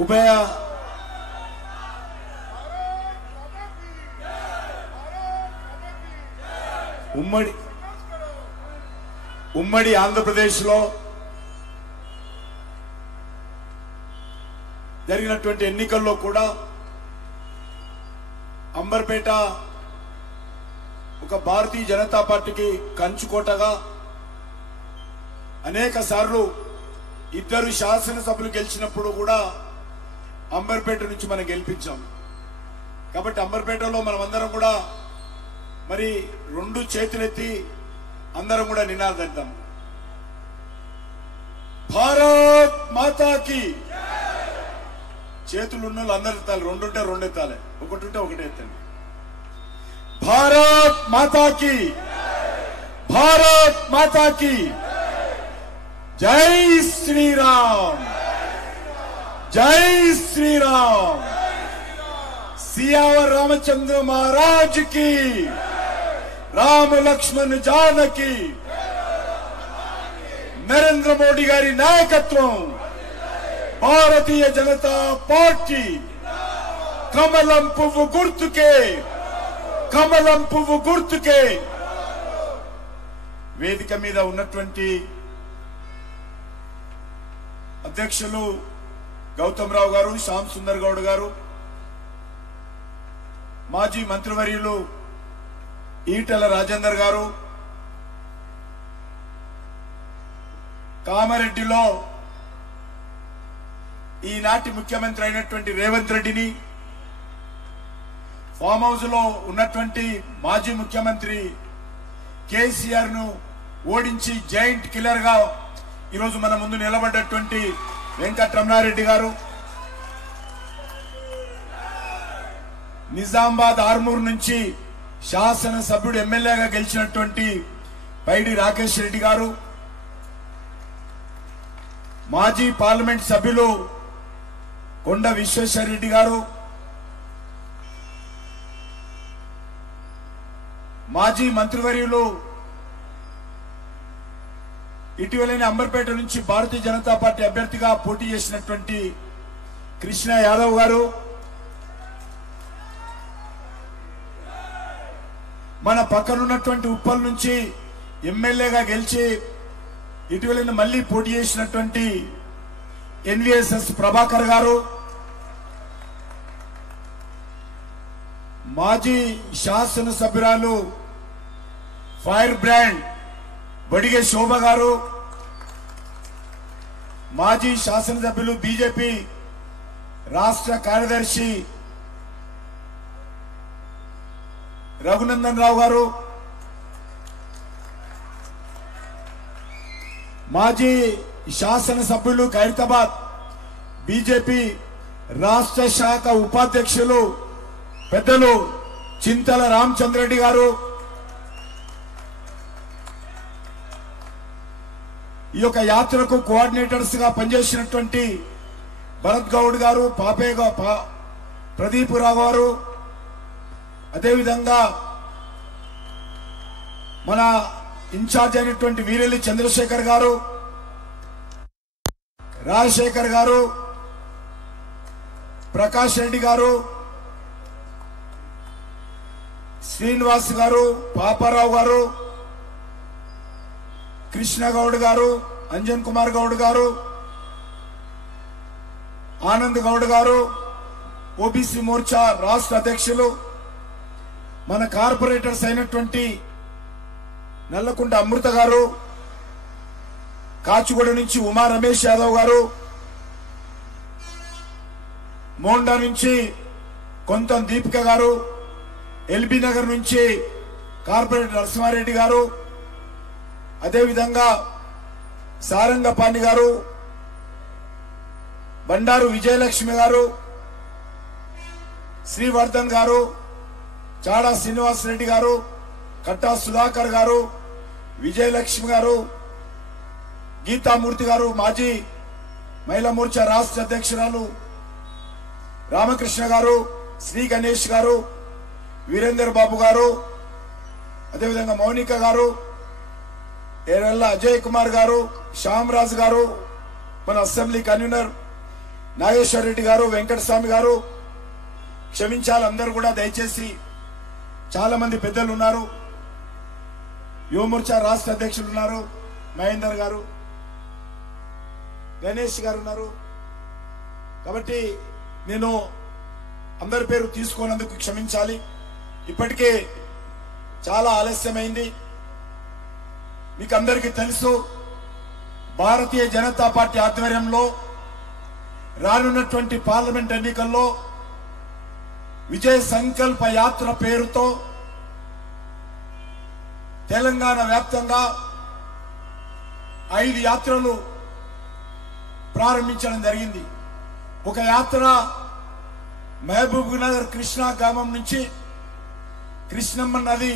ఉభయ ఉమ్మడి ఆంధ్రప్రదేశ్లో జరిగినటువంటి ఎన్నికల్లో కూడా అంబర్పేట ఒక భారతీయ జనతా పార్టీకి కంచుకోటగా అనేక సార్లు ఇద్దరు శాసనసభ్యులు గెలిచినప్పుడు కూడా అంబర్పేట నుంచి మనం గెలిపించాం. కాబట్టి అంబర్పేటలో మనమందరం కూడా మరి రెండు చేతులెత్తి అందరం కూడా నినాదంటాం, భారత్ మాతాకి. చేతులు ఉన్న వాళ్ళు అందరు ఎత్తాలి, రెండు ఉంటే రెండు ఎత్తాలి, ఒకటి ఉంటే ఒకటి ఎత్తండి. భారత్ మాతాకి, భారత్ మాతాకి జై శ్రీరామ్, జై శ్రీరామ్. सियावर रामचंद्र महाराज की, राम लक्ष्मण जानकी. नरेंद्र मोदी गारी नायकत्వం, భారతీయ జనతా పార్టీ. కమలం పువ్వు గుర్తుకే, కమలం పువ్వు గుర్తుకే. వేదిక మీద ఉన్నటువంటి అధ్యక్షులు గౌతమ్ రావు గారు, శ్యామ్ సుందర్ గౌడ్ గారు, మాజీ మంత్రివర్యులు ఈటెల రాజేందర్ గారు, కామారెడ్డిలో ఈనాటి ముఖ్యమంత్రి అయినటువంటి రేవంత్ రెడ్డిని, ఫామ్ హౌస్ లో ఉన్నటువంటి మాజీ ముఖ్యమంత్రి కేసీఆర్ ను ఓడించి జాయింట్ కిల్లర్ గా ఈరోజు మన ముందు నిలబడ్డటువంటి వెంకటరమణారెడ్డి గారు, నిజామాబాద్ ఆర్మూర్ నుంచి శాసనసభ్యుడు ఎమ్మెల్యేగా గెలిచినటువంటి పైడి రాకేష్ రెడ్డి గారు, మాజీ పార్లమెంట్ సభ్యులు కొండ విశ్వేశ్వర రెడ్డి గారు, మాజీ మంత్రివర్యులు ఇటీవలనే అంబర్పేట నుంచి భారతీయ జనతా పార్టీ అభ్యర్థిగా పోటీ చేసినటువంటి కృష్ణ యాదవ్ గారు, మన పక్కనున్నటువంటి ఉప్పల్ నుంచి ఎమ్మెల్యేగా గెలిచి ఇటీవల మళ్లీ పోటీ చేసినటువంటి ఎన్వీఎస్ఎస్ ప్రభాకర్ గారు, మాజీ శాసనసభ్యురాలు ఫైర్ బ్రాండ్ బడిగే శోభ గారు, మాజీ శాసనసభ్యులు బీజేపీ రాష్ట్ర కార్యదర్శి రఘునందన్ రావు గారు, మాజీ శాసనసభ్యులు ఖైరతాబాద్ బీజేపీ రాష్ట్ర శాఖ ఉపాధ్యక్షులు పెద్దలు చింతల రామచంద్రెడ్డి గారు, ఈ యొక్క యాత్రకు కోఆర్డినేటర్స్ గా పనిచేసినటువంటి భరత్ గౌడ్ గారు, ప్రదీప్ రావు గారు, అదేవిధంగా మన ఇన్ఛార్జ్ అయినటువంటి వీరెల్లి చంద్రశేఖర్ గారు, రాజశేఖర్ గారు, ప్రకాష్ రెడ్డి గారు, శ్రీనివాస్ గారు, పాపారావు గారు, కృష్ణ గౌడ్ గారు, అంజన్ కుమార్ గౌడ్ గారు, ఆనంద్ గౌడ్ గారు, ఓబీసీ మోర్చా రాష్ట్ర అధ్యక్షులు, మన కార్పొరేటర్స్ అయినటువంటి నల్లకుంట అమృత గారు, కాచిగూడ నుంచి ఉమా రమేష్ యాదవ్ గారు, మోండా నుంచి కొంతం దీపిక గారు, ఎల్బీ నగర్ నుంచి కార్పొరేటర్ నరసింహారెడ్డి గారు, అదేవిధంగా సారంగపాణి గారు, బండారు విజయలక్ష్మి గారు, శ్రీవర్ధన్ గారు, చాడా శ్రీనివాస్ రెడ్డి గారు, కట్టా సుధాకర్ గారు, విజయలక్ష్మి గారు, గీతామూర్తి గారు, మాజీ మహిళా మోర్చా రాష్ట్ర అధ్యక్షురాలు రామకృష్ణ గారు, శ్రీ గణేష్ గారు, వీరేందర్ బాబు గారు, అదేవిధంగా మౌనిక గారు, ఏరెల్ల అజయ్ కుమార్ గారు, శ్యామ్ రాజ్ గారు, మన అసెంబ్లీ కన్వీనర్ నాగేశ్వర రెడ్డి గారు, వెంకటస్వామి గారు, క్షమించాలి అందరూ కూడా దయచేసి. చాలా మంది పెద్దలు ఉన్నారు. యువమోర్చా రాష్ట్ర అధ్యక్షులు ఉన్నారు, మహేందర్ గారు, గణేష్ గారు ఉన్నారు. కాబట్టి నేను అందరి పేరు తీసుకోనందుకు క్షమించాలి. ఇప్పటికే చాలా ఆలస్యమైంది. మీకు అందరికీ తెలుసు, భారతీయ జనతా పార్టీ ఆధ్వర్యంలో రానున్నటువంటి పార్లమెంట్ ఎన్నికల్లో విజయ సంకల్ప యాత్ర పేరుతో తెలంగాణ వ్యాప్తంగా 5 యాత్రలు ప్రారంభించడం జరిగింది. ఒక యాత్ర మహబూబ్ నగర్ కృష్ణా గ్రామం నుంచి కృష్ణమ్మ నది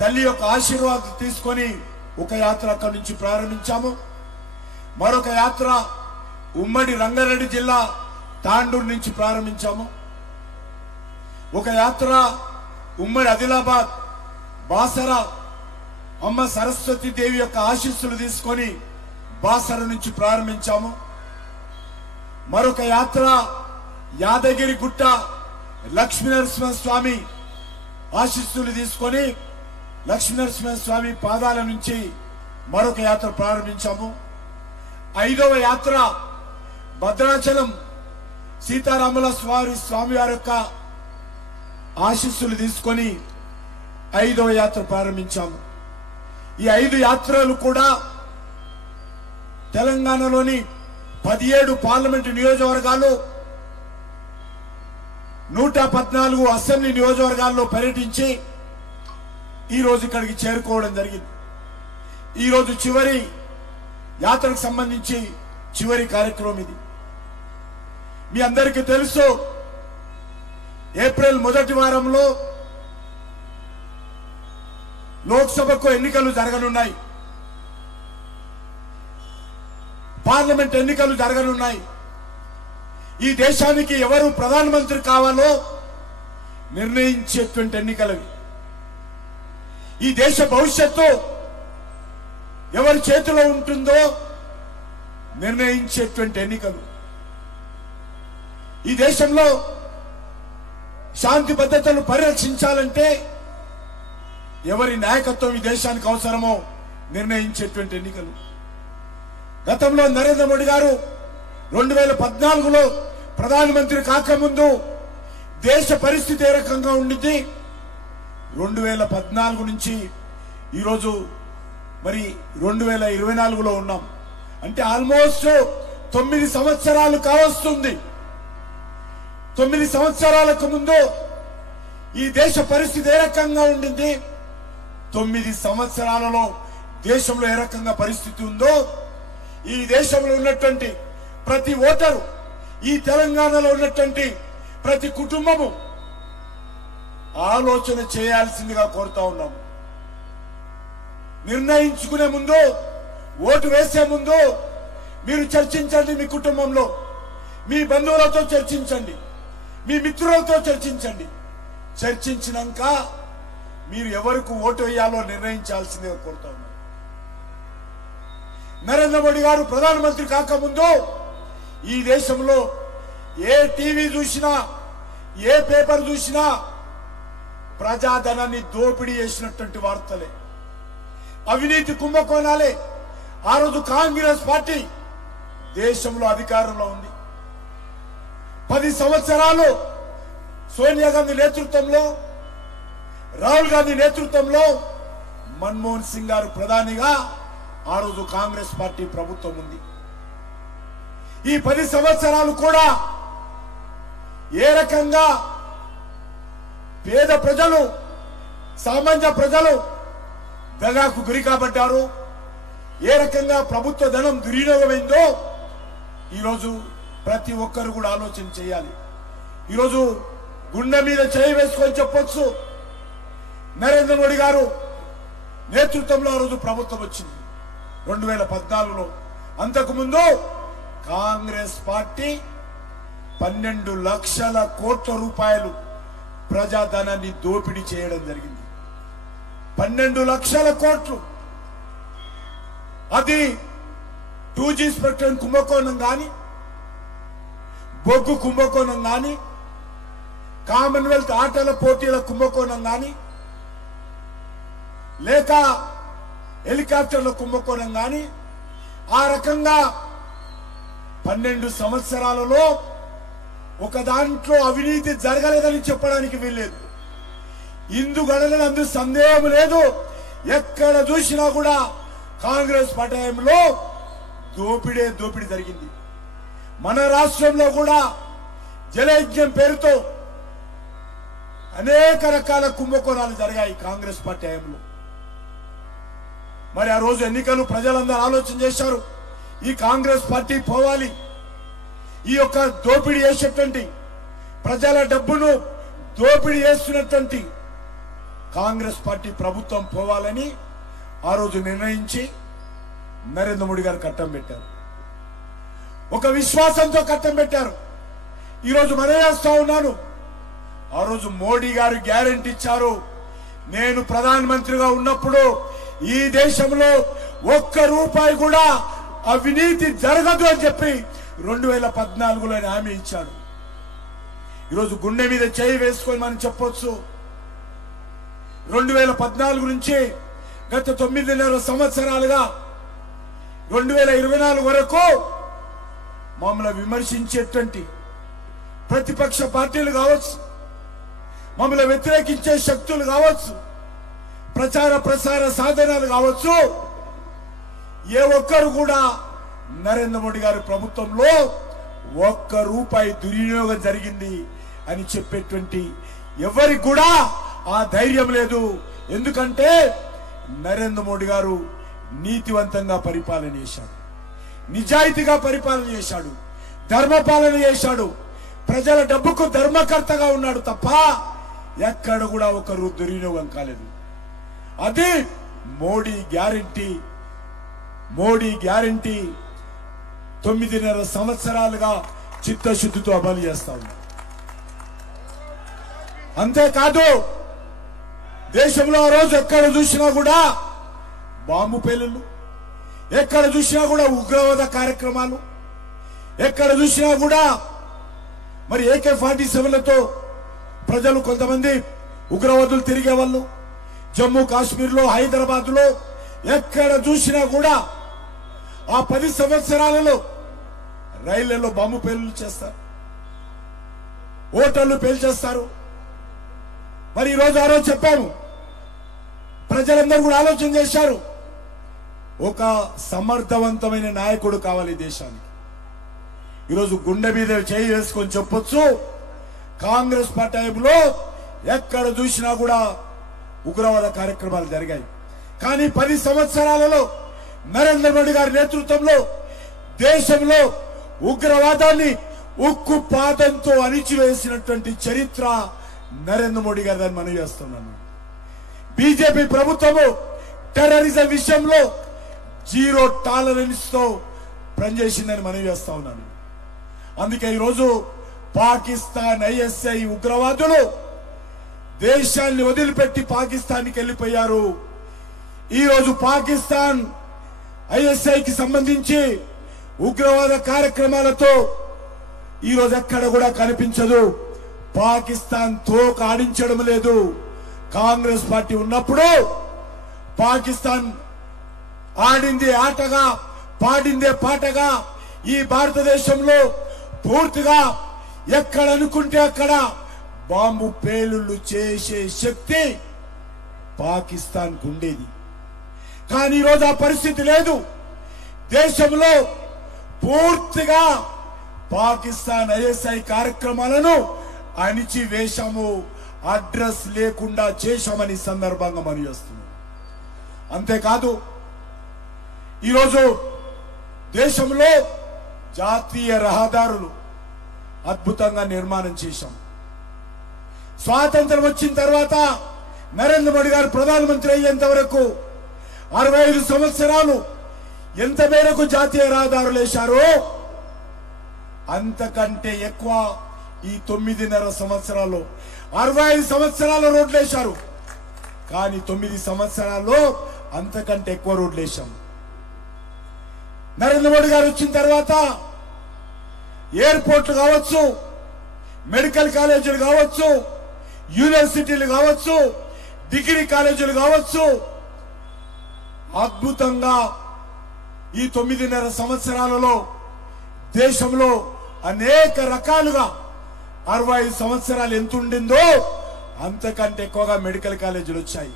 తల్లి యొక్క ఆశీర్వాదం తీసుకొని ఒక యాత్ర అక్కడి నుంచి ప్రారంభించాము. మరొక యాత్ర ఉమ్మడి రంగారెడ్డి జిల్లా తాండూరు నుంచి ప్రారంభించాము. ఒక యాత్ర ఉమ్మడి ఆదిలాబాద్ బాసర అమ్మ సరస్వతి దేవి యొక్క ఆశీస్సులు తీసుకొని బాసర నుంచి ప్రారంభించాము. మరొక యాత్ర యాదగిరి గుట్ట లక్ష్మీనరసింహ స్వామి ఆశీస్సులు తీసుకొని లక్ష్మీనరసింహ స్వామి పాదాల నుంచి మరొక యాత్ర ప్రారంభించాము. 5వ యాత్ర భద్రాచలం సీతారాముల స్వామి వారి యొక్క ఆశీస్సులు తీసుకొని 5వ యాత్ర ప్రారంభించాము. ఈ 5 యాత్రలు కూడా తెలంగాణలోని 17 పార్లమెంటు నియోజకవర్గాలు, 114 అసెంబ్లీ నియోజకవర్గాల్లో పర్యటించి ఈరోజు ఇక్కడికి చేరుకోవడం జరిగింది. ఈరోజు చివరి యాత్రకు సంబంధించి చివరి కార్యక్రమం ఇది. మీ అందరికీ తెలుసు, ఏప్రిల్ మొదటి వారంలో లోక్సభకు ఎన్నికలు జరగనున్నాయి, పార్లమెంట్ ఎన్నికలు జరగనున్నాయి. ఈ దేశానికి ఎవరు ప్రధానమంత్రి కావాలో నిర్ణయించేటువంటి ఎన్నికలవి. ఈ దేశ భవిష్యత్తు ఎవరి చేతిలో ఉంటుందో నిర్ణయించేటువంటి ఎన్నికలు. ఈ దేశంలో శాంతి భద్రతలు పరిరక్షించాలంటే ఎవరి నాయకత్వం ఈ దేశానికి అవసరమో నిర్ణయించేటువంటి ఎన్నికలు. గతంలో నరేంద్ర మోడీ గారు 2014లో ప్రధానమంత్రి కాకముందు దేశ పరిస్థితి ఏ రకంగా ఉండింది, 2014 నుంచి ఈరోజు మరి 2024లో ఉన్నాం. అంటే ఆల్మోస్ట్ 9 సంవత్సరాలు కావస్తుంది. 9 సంవత్సరాలకు ముందు ఈ దేశ పరిస్థితి ఏ రకంగా ఉండింది, 9 సంవత్సరాలలో దేశంలో ఏ రకంగా పరిస్థితి ఉందో ఈ దేశంలో ఉన్నటువంటి ప్రతి ఓటరు, ఈ తెలంగాణలో ఉన్నటువంటి ప్రతి కుటుంబము ఆలోచన చేయాల్సిందిగా కోరుతా ఉన్నాం. నిర్ణయించుకునే ముందు, ఓటు వేసే ముందు మీరు చర్చించండి. మీ కుటుంబంలో మీ బంధువులతో చర్చించండి, మీ మిత్రులతో చర్చించండి. చర్చించినాక మీరు ఎవరికి ఓటు వేయాలో నిర్ణయించాల్సిందిగా కోరుతా ఉన్నాం. నరేంద్ర మోడీ గారు ప్రధానమంత్రి కాకముందు ఈ దేశంలో ఏ టీవీ చూసినా, ఏ పేపర్ చూసినా ప్రజాధనాన్ని దోపిడీ చేసినటువంటి వార్తలే, అవినీతి కుంభకోణాలే. ఆ రోజు కాంగ్రెస్ పార్టీ దేశంలో అధికారంలో ఉంది. 10 సంవత్సరాలు సోనియా గాంధీ నేతృత్వంలో, రాహుల్ గాంధీ నేతృత్వంలో, మన్మోహన్ సింగ్ గారు ప్రధానిగా ఆ రోజు కాంగ్రెస్ పార్టీ ప్రభుత్వం ఉంది. ఈ 10 సంవత్సరాలు కూడా ఏ రకంగా పేద ప్రజలు, సామాన్య ప్రజలు దగాకు గురి కాబట్టారు, ఏ రకంగా ప్రభుత్వ ధనం దుర్వినియోగమైందో ఈరోజు ప్రతి ఒక్కరు కూడా ఆలోచన చేయాలి. ఈరోజు గుండె మీద చేయి వేసుకొని చెప్పొచ్చు, నరేంద్ర మోడీ గారు నేతృత్వంలో ఆ రోజు ప్రభుత్వం వచ్చింది 2014లో. అంతకుముందు కాంగ్రెస్ పార్టీ 12 లక్షల కోట్ల రూపాయలు ప్రజాధనాన్ని దోపిడీ చేయడం జరిగింది. 12 లక్షల కోట్లు. అది 2G స్పెక్ట్రమ్ కుంభకోణం కానీ, బొగ్గు కుంభకోణం కానీ, కామన్వెల్త్ ఆటల పోటీల కుంభకోణం కానీ, లేక హెలికాప్టర్ల కుంభకోణం కానీ, ఆ రకంగా 12 సంవత్సరాలలో ఒక దాంట్లో అవినీతి జరగలేదని చెప్పడానికి వీల్లేదు. ఇందు గణనందు సందేహం లేదు. ఎక్కడ చూసినా కూడా కాంగ్రెస్ పటాయంలో దోపిడీ జరిగింది. మన రాష్ట్రంలో కూడా జలయజ్ఞం పేరుతో అనేక రకాల కుంభకోణాలు జరిగాయి కాంగ్రెస్ పటాయంలో. మరి ఆ రోజు ఎన్నికలు ప్రజలందరూ ఆలోచన చేశారు, ఈ కాంగ్రెస్ పార్టీ పోవాలి, ఈ యొక్క దోపిడీ చేసేటువంటి ప్రజల డబ్బును దోపిడీ చేస్తున్నటువంటి కాంగ్రెస్ పార్టీ ప్రభుత్వం పోవాలని ఆ రోజు నిర్ణయించి నరేంద్ర మోడీ గారు కట్టం పెట్టారు. ఒక విశ్వాసంతో కట్టం పెట్టారు. ఈరోజు మనం చేస్తా ఉన్నాను. ఆ రోజు మోడీ గారు గ్యారెంటీ ఇచ్చారు, నేను ప్రధానమంత్రిగా ఉన్నప్పుడు ఈ దేశంలో ₹1 కూడా అవినీతి జరగదు అని చెప్పి 2014లో హామీ ఇచ్చాడు. ఈరోజు గుండె మీద చేయి వేసుకొని మనం చెప్పొచ్చు, 2014 నుంచి గత 9.5 సంవత్సరాలుగా 2024 వరకు మమ్మల్ని విమర్శించేటువంటి ప్రతిపక్ష పార్టీలు కావచ్చు, మమ్మల్ని వ్యతిరేకించే శక్తులు కావచ్చు, ప్రచార ప్రసార సాధనాలు కావచ్చు, ఏ ఒక్కరు కూడా నరేంద్ర మోడీ గారి ప్రభుత్వంలో ₹1 దుర్వినియోగం జరిగింది అని చెప్పేటువంటి ఎవరికి కూడా ఆ ధైర్యం లేదు. ఎందుకంటే నరేంద్ర మోడీ గారు నీతివంతంగా పరిపాలన చేశాడు, నిజాయితీగా పరిపాలన చేశాడు, ధర్మపాలన చేశాడు, ప్రజల డబ్బుకు ధర్మకర్తగా ఉన్నాడు తప్ప ఎక్కడ కూడా ₹1 దుర్వినియోగం కాలేదు. అది మోడీ గ్యారెంటీ. మోడీ గ్యారెంటీ 9.5 సంవత్సరాలుగా చిత్తశుద్ధితో అమలు చేస్తా ఉన్నారు. అంతేకాదు దేశంలో ఆ రోజు ఎక్కడ చూసినా కూడా బాంబు పేలుళ్ళు, ఎక్కడ చూసినా కూడా ఉగ్రవాద కార్యక్రమాలు, ఎక్కడ చూసినా కూడా మరి AK-47లతో ప్రజలు కొంతమంది ఉగ్రవాదులు తిరిగే వాళ్ళు. జమ్మూ కాశ్మీర్లో, హైదరాబాద్లో ఎక్కడ చూసినా కూడా ఆ 10 సంవత్సరాలలో రైళ్లలో బాంబు పేలుళ్ళు చేస్తారు, హోటళ్లు పేల్చేస్తారు. మరి ఈరోజు ఆ రోజు చెప్పాము, ప్రజలందరూ కూడా ఆలోచన చేశారు, ఒక సమర్థవంతమైన నాయకుడు కావాలి దేశానికి. ఈరోజు గుండె మీద చేయి వేసుకొని చెప్పొచ్చు, కాంగ్రెస్ పార్టీలో ఎక్కడ చూసినా కూడా ఉగ్రవాద కార్యక్రమాలు జరిగాయి. కానీ 10 సంవత్సరాలలో నరేంద్ర మోడీ గారి నేతృత్వంలో దేశంలో ఉగ్రవాదాన్ని ఉక్కు పాదంతో అణిచివేసినటువంటి చరిత్ర నరేంద్ర మోడీ గారిని మనం చేస్తున్నాను. బీజేపీ ప్రభుత్వము టెర్రరిజం విషయంలో 0 టాలరెన్స్ తో పనిచేసిందని మనం చేస్తా ఉన్నాను. అందుకే ఈరోజు పాకిస్తాన్ ISI ఉగ్రవాదులు దేశాన్ని వదిలిపెట్టి పాకిస్తాన్కి వెళ్ళిపోయారు. ఈరోజు పాకిస్తాన్ ISIకి సంబంధించి ఉగ్రవాద కార్యక్రమాలతో ఈరోజు ఎక్కడ కూడా కనిపించదు. పాకిస్తాన్ తోక ఆడించడం లేదు. కాంగ్రెస్ పార్టీ ఉన్నప్పుడు పాకిస్తాన్ ఆడింది ఆటగా, పాడిందే పాటగా ఈ భారతదేశంలో పూర్తిగా ఎక్కడ అనుకుంటే అక్కడ బాంబు పేలుళ్లు చేసే శక్తి పాకిస్తాన్ కు ఉండేది. కానీ ఈరోజు ఆ పరిస్థితి లేదు. దేశంలో పూర్తిగా పాకిస్తాన్ ISI కార్యక్రమాలను అణిచివేశాము, అడ్రస్ లేకుండా చేశామని సందర్భంగా మనం చేస్తున్నాం. అంతేకాదు ఈరోజు దేశంలో జాతీయ రహదారులు అద్భుతంగా నిర్మాణం చేశాం. స్వాతంత్రం వచ్చిన తర్వాత నరేంద్ర మోడీ గారు ప్రధానమంత్రి అయ్యేంత వరకు 65 సంవత్సరాలు ఎంత మేరకు జాతీయ రహదారులు వేశారో అంతకంటే ఎక్కువ ఈ 9.5 సంవత్సరాల్లో 65 సంవత్సరాల రోడ్లు వేశారు. కానీ 9 సంవత్సరాల్లో అంతకంటే ఎక్కువ రోడ్లు వేశాం. నరేంద్ర మోడీ గారు వచ్చిన తర్వాత ఎయిర్పోర్ట్లు కావచ్చు, మెడికల్ కాలేజీలు కావచ్చు, యూనివర్సిటీలు కావచ్చు, డిగ్రీ కాలేజీలు కావచ్చు, అద్భుతంగా ఈ 9.5 సంవత్సరాలలో దేశంలో అనేక రకాలుగా 65 సంవత్సరాలు ఎంత ఉండిందో అంతకంటే ఎక్కువగా మెడికల్ కాలేజీలు వచ్చాయి,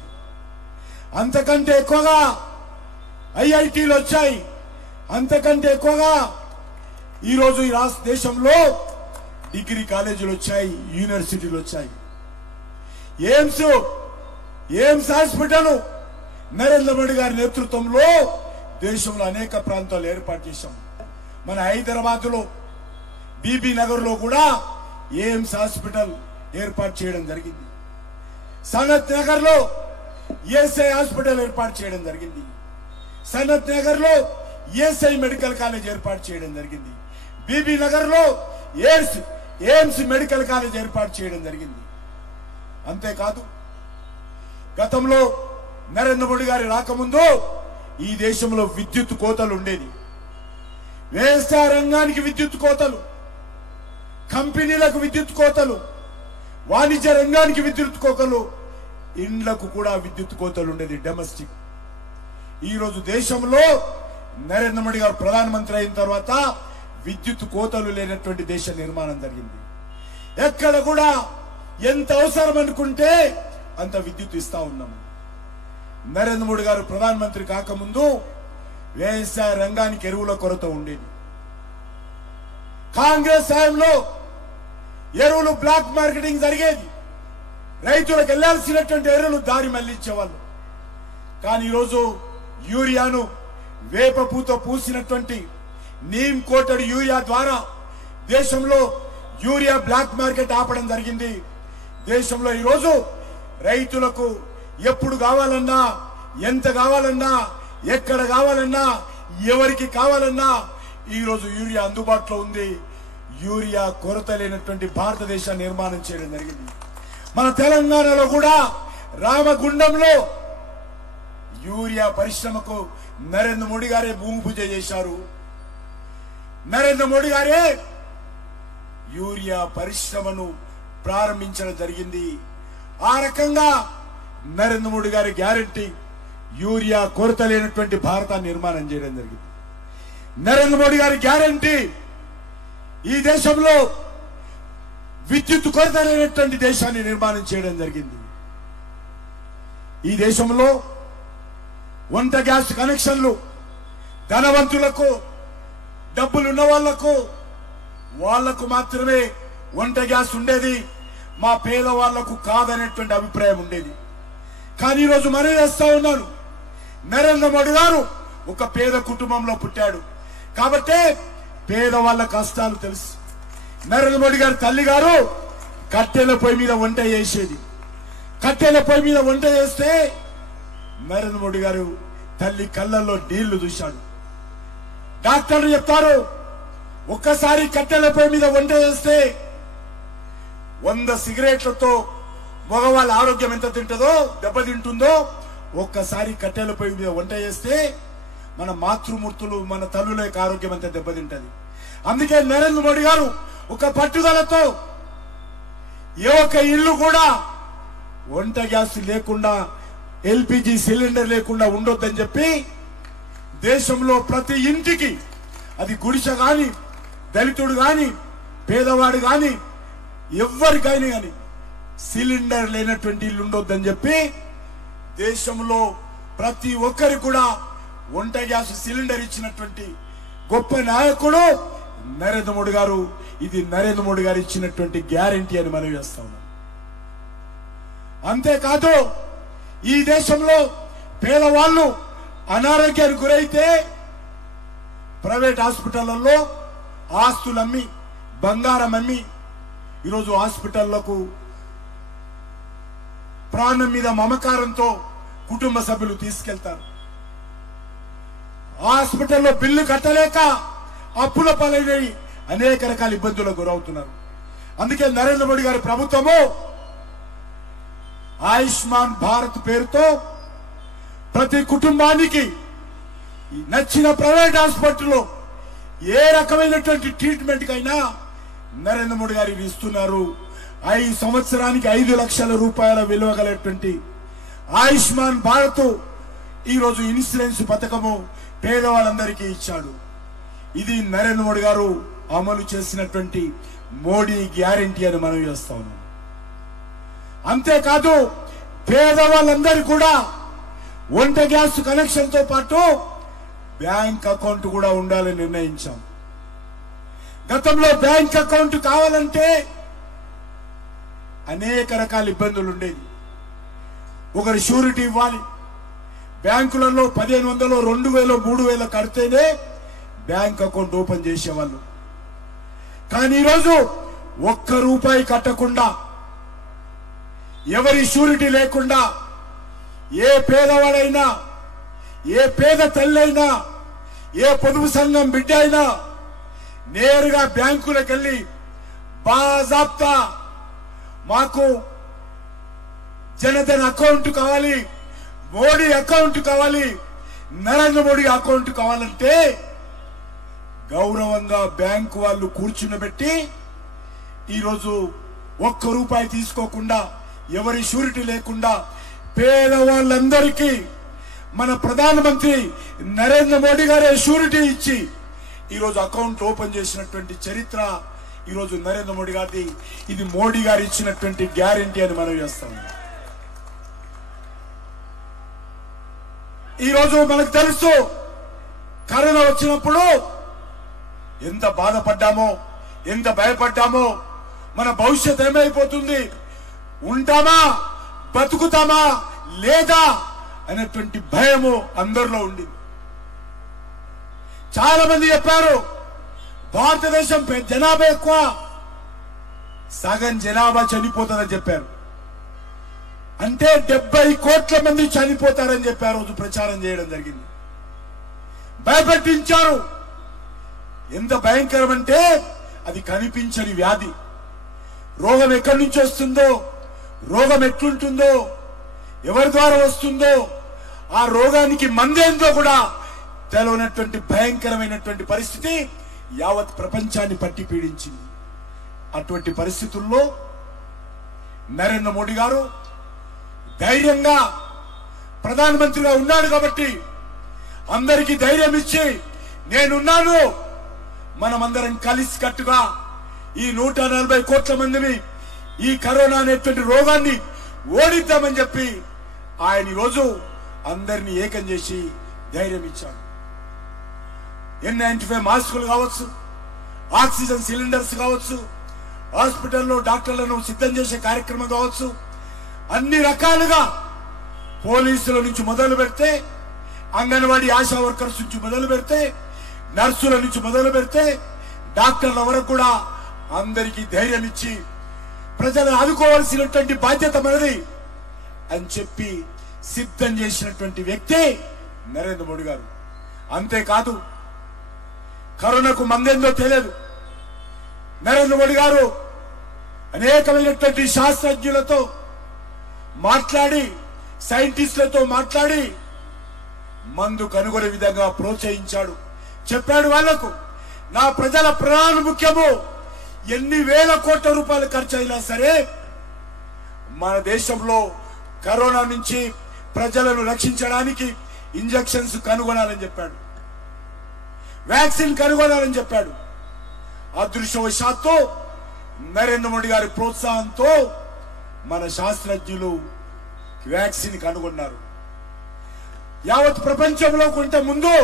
అంతకంటే ఎక్కువగా ఐఐటీలు వచ్చాయి, అంతకంటే ఎక్కువగా ఈరోజు ఈ రాష్ట్ర దేశంలో డిగ్రీ కాలేజీలు వచ్చాయి, యూనివర్సిటీలు వచ్చాయి. ఎయిమ్స్ హాస్పిటల్ నరేంద్ర మోడీ గారి నేతృత్వంలో దేశంలో అనేక ప్రాంతాలు ఏర్పాటు చేశాం. మన హైదరాబాద్ లో బీబీ నగర్ లో కూడా ఎయిమ్స్ హాస్పిటల్ ఏర్పాటు చేయడం జరిగింది. సనత్ నగర్ లో ఈఎస్ఐ హాస్పిటల్ ఏర్పాటు చేయడం జరిగింది. సనత్ నగర్ లో ఈఎస్ఐ మెడికల్ కాలేజ్ ఏర్పాటు చేయడం జరిగింది. బీబీ నగర్ లో ఎయిమ్స్ మెడికల్ కాలేజ్ ఏర్పాటు చేయడం జరిగింది. అంతేకాదు, గతంలో నరేంద్ర మోడీ గారి రాకముందు ఈ దేశంలో విద్యుత్ కోతలు ఉండేది. వ్యవసాయ రంగానికి విద్యుత్ కోతలు, కంపెనీలకు విద్యుత్ కోతలు, వాణిజ్య రంగానికి విద్యుత్ కోతలు, ఇండ్లకు కూడా విద్యుత్ కోతలు ఉండేది డొమెస్టిక్. ఈ రోజు దేశంలో నరేంద్ర మోడీ గారు ప్రధానమంత్రి అయిన తర్వాత విద్యుత్ కోతలు లేనటువంటి దేశ నిర్మాణం జరిగింది. ఎక్కడ కూడా ఎంత అవసరం అనుకుంటే అంత విద్యుత్ ఇస్తా ఉన్నాము. నరేంద్ర మోడీ గారు ప్రధానమంత్రి కాకముందు వ్యవసాయ రంగానికి ఎరువుల కొరత ఉండేది. కాంగ్రెస్ హయాంలో ఎరువులు బ్లాక్ మార్కెటింగ్ జరిగేది. రైతులకు వెళ్లాల్సినటువంటి ఎరువులు దారి మళ్లించేవాళ్ళు. కానీ ఈరోజు యూరియాను వేప పూత పూసినటువంటి నీమ్ కోటెడ్ యూరియా ద్వారా దేశంలో యూరియా బ్లాక్ మార్కెట్ ఆపడం జరిగింది. దేశంలో ఈరోజు రైతులకు ఎప్పుడు కావాలన్నా, ఎంత కావాలన్నా, ఎక్కడ కావాలన్నా, ఎవరికి కావాలన్నా ఈరోజు యూరియా అందుబాటులో ఉంది. యూరియా కొరత లేనటువంటి భారతదేశాన్ని నిర్మాణం చేయడం జరిగింది. మన తెలంగాణలో కూడా రామగుండంలో యూరియా పరిశ్రమకు నరేంద్ర మోడీ గారే భూమి పూజ చేశారు. నరేంద్ర మోడీ గారే యూరియా పరిశ్రమను ప్రారంభించడం జరిగింది. ఆ రకంగా నరేంద్ర మోడీ గారి గ్యారెంటీ యూరియా కొరత లేనటువంటి భారతాన్ని నిర్మాణం చేయడం జరిగింది. నరేంద్ర మోడీ గారి గ్యారెంటీ ఈ దేశంలో విద్యుత్ కొరత లేనటువంటి దేశాన్ని నిర్మాణం చేయడం జరిగింది. ఈ దేశంలో వంట గ్యాస్ కనెక్షన్లు ధనవంతులకు, డబ్బులున్న వాళ్లకు మాత్రమే వంట గ్యాస్ ఉండేది, మా పేదవాళ్లకు కాదనేటువంటి అభిప్రాయం ఉండేది. కానీ ఈరోజు మనం చేస్తా ఉన్నాను, నరేంద్ర మోడీ గారు ఒక పేద కుటుంబంలో పుట్టాడు కాబట్టి పేదవాళ్ల కష్టాలు తెలుసు. నరేంద్ర మోడీ గారి తల్లి గారు కట్టెల పొయ్యి మీద వంట చేసేది. కట్టెల పొయ్యి మీద వంట చేస్తే నరేంద్ర మోడీ గారు తల్లి కళ్ళల్లో నీళ్లు చూశాడు. డాక్టర్లు చెప్తారు, ఒక్కసారి కట్టెల పొయ్యి మీద వంట చేస్తే 100 సిగరెట్లతో మగవాళ్ళ ఆరోగ్యం ఎంత దెబ్బతింటుందో ఒక్కసారి కట్టెల పొయ్యి మీద వంట చేస్తే మన మాతృమూర్తులు, మన తల్లుల యొక్క ఆరోగ్యం అంతా దెబ్బతింటది. అందుకే నరేంద్ర మోడీ గారు ఒక పట్టుదలతో ఏ ఒక్క ఇల్లు కూడా వంట గ్యాస్ లేకుండా, ఎల్పిజి సిలిండర్ లేకుండా ఉండొద్దని చెప్పి దేశంలో ప్రతి ఇంటికి, అది గుడిసె గాని, దళితుడు గాని, పేదవాడు గాని, ఎవరికైనా గాని సిలిండర్ లేనటువంటి ఇల్లు ఉండొద్దని చెప్పి దేశంలో ప్రతి ఒక్కరికి కూడా వంట గ్యాస్ సిలిండర్ ఇచ్చినటువంటి గొప్ప నాయకుడు నరేంద్ర మోడీ గారు. ఇది నరేంద్ర మోడీ గారు ఇచ్చినటువంటి గ్యారెంటీ అని మనం చేస్తా ఉన్నాం. అంతేకాదు, ఈ దేశంలో పేదవాళ్ళు అనారోగ్యానికి గురైతే ప్రైవేట్ హాస్పిటళ్లలో ఆస్తులమ్మి, బంగారం అమ్మి ఈరోజు హాస్పిటళ్లకు ప్రాణం మీద మమకారంతో కుటుంబ సభ్యులు తీసుకెళ్తారు. హాస్పిటల్లో బిల్లు కట్టలేక అప్పుల పాలైన అనేక రకాల ఇబ్బందులకు గురవుతున్నారు. అందుకే నరేంద్ర మోడీ గారి ప్రభుత్వము ఆయుష్మాన్ భారత్ పేరుతో ప్రతి కుటుంబానికి నచ్చిన ప్రైవేట్ హాస్పిటల్లో ఏ రకమైనటువంటి ట్రీట్మెంట్ కైనా నరేంద్ర మోడీ గారు ఇస్తున్నారు. 5 సంవత్సరానికి 5 లక్షల రూపాయల విలువ గలటువంటి ఆయుష్మాన్ భారత్ ఈరోజు ఇన్సూరెన్స్ పథకము పేదవాళ్ళందరికీ ఇచ్చాడు. ఇది నరేంద్ర మోడీ గారు అమలు చేసినటువంటి మోడీ గ్యారంటీ అని మనం చేస్తా ఉన్నాం. అంతేకాదు పేదవాళ్ళందరికీ కూడా వంట గ్యాస్ కనెక్షన్ తో పాటు బ్యాంక్ అకౌంట్ కూడా ఉండాలని నిర్ణయించాం. గతంలో బ్యాంక్ అకౌంట్ కావాలంటే అనేక రకాల ఇబ్బందులు ఉండేది. ఒకరు షూరిటీ ఇవ్వాలి, బ్యాంకులలో 1500, 2000, 3000 కడితేనే బ్యాంక్ అకౌంట్ ఓపెన్ చేసేవాళ్ళు. కానీ ఈరోజు ₹1 కట్టకుండా, ఎవరి షూరిటీ లేకుండా ఏ పేదవాడైనా, ఏ పేద తల్లైనా, ఏ పొదుపు సంఘం బిడ్డ అయినా నేరుగా బ్యాంకులకు వెళ్ళి బాజాప్తా మాకు జనధన్ అకౌంట్ కావాలి, మోడీ అకౌంట్ కావాలి, నరేంద్ర మోడీ అకౌంట్ కావాలంటే గౌరవంగా బ్యాంకు వాళ్ళు కూర్చునబెట్టి ఈరోజు ₹1 తీసుకోకుండా, ఎవరి షూరిటీ లేకుండా పేదవాళ్ళందరికీ మన ప్రధానమంత్రి నరేంద్ర మోడీ గారే షూరిటీ ఇచ్చి ఈరోజు అకౌంట్ ఓపెన్ చేసినటువంటి చరిత్ర ఈరోజు నరేంద్ర మోడీ గారిది. ఇది మోడీ గారు ఇచ్చినటువంటి గ్యారంటీ అని మనం చేస్తాం. ఈరోజు మనకు తెలుసు కరోనా వచ్చినప్పుడు ఎంత బాధపడ్డామో, ఎంత భయపడ్డామో, మన భవిష్యత్ ఏమైపోతుంది, ఉంటామా బతుకుతామా లేదా అనేటువంటి భయము అందరిలో ఉంది. చాలా మంది చెప్పారు భారతదేశం జనాభా ఎక్కువ, సగం జనాభా చనిపోతుందని చెప్పారు. అంటే 70 కోట్ల మంది చనిపోతారని చెప్పి ఆ రోజు ప్రచారం చేయడం జరిగింది. భయపెట్టించారు. ఎంత భయంకరం అంటే అది కనిపించని వ్యాధి. రోగం ఎక్కడి నుంచి వస్తుందో, రోగం ఎట్లుంటుందో, ఎవరి ద్వారా వస్తుందో, ఆ రోగానికి మందేందో కూడా తెలియనటువంటి భయంకరమైనటువంటి పరిస్థితి యావత్ ప్రపంచాన్ని పట్టి పీడించింది. అటువంటి పరిస్థితుల్లో నరేంద్ర మోడీ గారు ధైర్యంగా ప్రధానమంత్రిగా ఉన్నాడు కాబట్టి అందరికీ ధైర్యం ఇచ్చి నేనున్నాను, మనమందరం కలిసి కట్టుగా ఈ 140 కోట్ల మందిని ఈ కరోనా అనేటువంటి రోగాన్ని ఓడిద్దామని చెప్పి ఆయన ఈరోజు అందరినీ ఏకం చేసి ధైర్యం ఇచ్చాడు. N95 మాస్కులు కావచ్చు, ఆక్సిజన్ సిలిండర్స్ కావచ్చు, హాస్పిటల్లో డాక్టర్లను సిద్ధం చేసే కార్యక్రమం కావచ్చు, అన్ని రకాలుగా పోలీసుల నుంచి మొదలు పెడితే, అంగన్వాడీ ఆశా వర్కర్స్ నుంచి మొదలు పెడితే, నర్సుల నుంచి మొదలు పెడితే డాక్టర్ల వరకు కూడా అందరికీ ధైర్యం ఇచ్చి ప్రజలను ఆదుకోవాల్సినటువంటి బాధ్యత మనది అని చెప్పి సిద్ధం చేసినటువంటి వ్యక్తి నరేంద్ర మోడీ గారు. అంతేకాదు కరోనాకు మందేందో తెలియదు. నరేంద్ర మోడీ గారు అనేకమైనటువంటి శాస్త్రజ్ఞులతో మాట్లాడి, సైంటిస్టులతో మాట్లాడి మందు కనుగొనే విధంగా ప్రోత్సహించాడు. చెప్పాడు వాళ్లకు, నా ప్రజల ప్రాణాలు ముఖ్యము, ఎన్ని వేల కోట్ల రూపాయలు ఖర్చు అయినా సరే మన దేశంలో కరోనా నుంచి ప్రజలను రక్షించడానికి ఇంజెక్షన్స్ కనుగొనాలని చెప్పాడు, వ్యాక్సిన్ కనుగొనాలని చెప్పాడు. అదృష్టవశాత్తు నరేంద్ర మోడీ గారి ప్రోత్సాహంతో మన శాస్త్రజ్ఞులు వ్యాక్సిన్ కనుగొన్నారు. యావత్ ప్రపంచంలో కొంత ముందు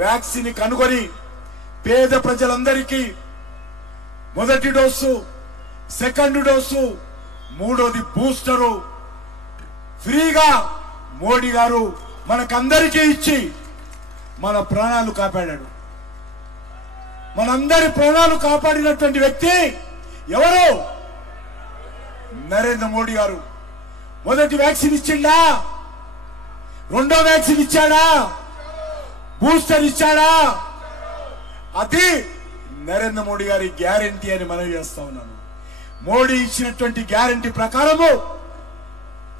వ్యాక్సిన్ కనుగొని పేద ప్రజలందరికీ మొదటి డోసు, సెకండ్ డోసు, మూడోది బూస్టరు ఫ్రీగా మోడీ గారు మనకందరికీ ఇచ్చి మన ప్రాణాలు కాపాడాడు. మనందరి ప్రాణాలు కాపాడినటువంటి వ్యక్తి ఎవరు? నరేంద్ర మోడీ గారు. మొదటి వ్యాక్సిన్ ఇచ్చిండా? రెండో వ్యాక్సిన్ ఇచ్చాడా? బూస్టర్ ఇచ్చాడా? అది నరేంద్ర మోడీ గారి గ్యారంటీ అని మనం చేస్తా ఉన్నాను. మోడీ ఇచ్చినటువంటి గ్యారంటీ ప్రకారము